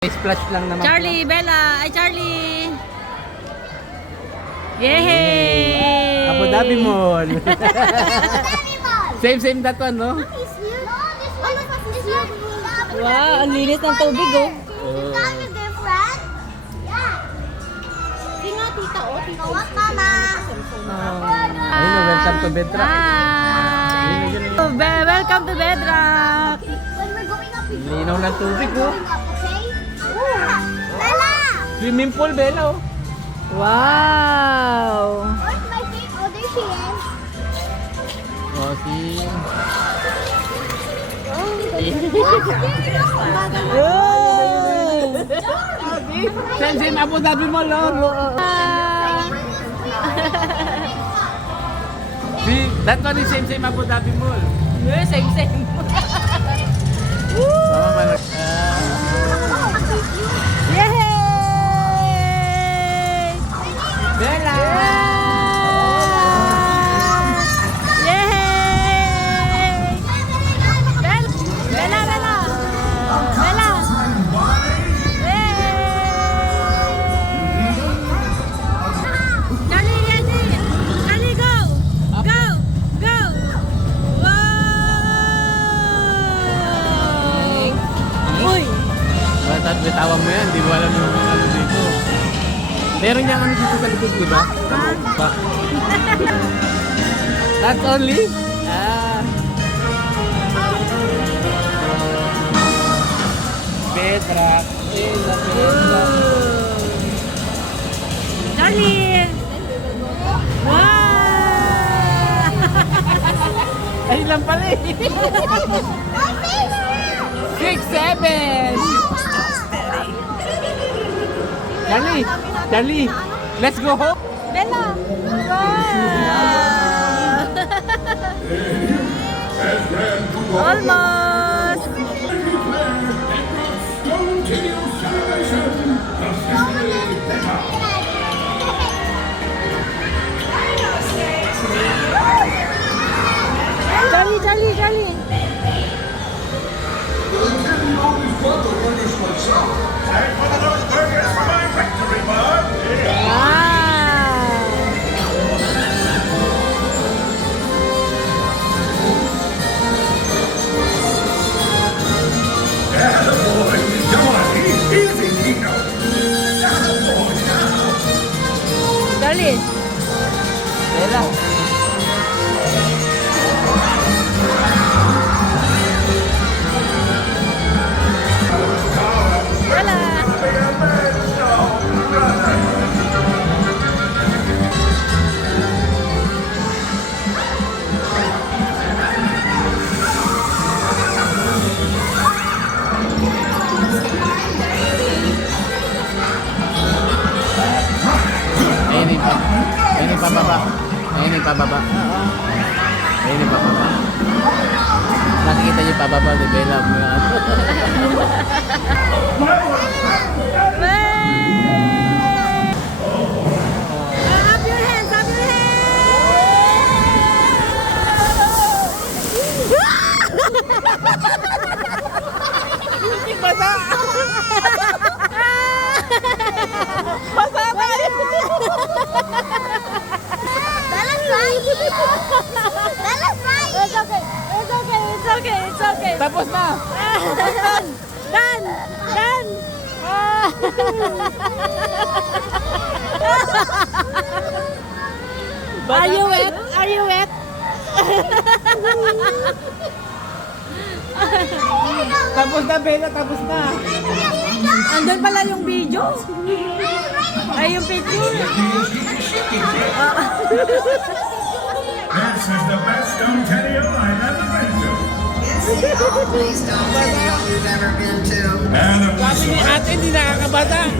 Splash lang naman. Charlie, Bella, ay Charlie. Yay! Abu Dhabi Mall. Same that one, no? Wow, ang linis ng tubig, oh. Ayun, welcome to Bedrock. Hi! Welcome to Bedrock. Linaw ng tubig, oh. Bella! Swimming pool, Bella, oh. Wow! Where's my feet? Oh, there she is. Oh, si... Same Abu Dhabi Mall, oh. See, that one is same Abu Dhabi Mall. Same. Mama malag. Yay! Bella! Yay! Bella! Charlie, go! Go! Wow! Uy! Batat bitawan mo yan, di mo alam yung ano dito. Meron niyang ano dito sa likod, di ba? Ba? That's only? Bedrock. Charlie! Wow! Ay lang pala eh. 6, 7! Charlie, let's go home. Bella! Wow! Almost! Charlie! Wow! Charlie! Bella. Bella! Ayun yung pababa. Nakikita niyo yung pababa ni Bella. Up your hands! Basa! Basa tayo! Bella's right. Bella's right. It's okay. Tapos na! Done! Are you wet? Tapos na, Bella, tapos na! Andun pala yung video. Ay, yung picture. This is the best stone patio I've ever been to. It's the only stone patio we've ever been to. And the Sabi ni ate, hindi nakakabasa.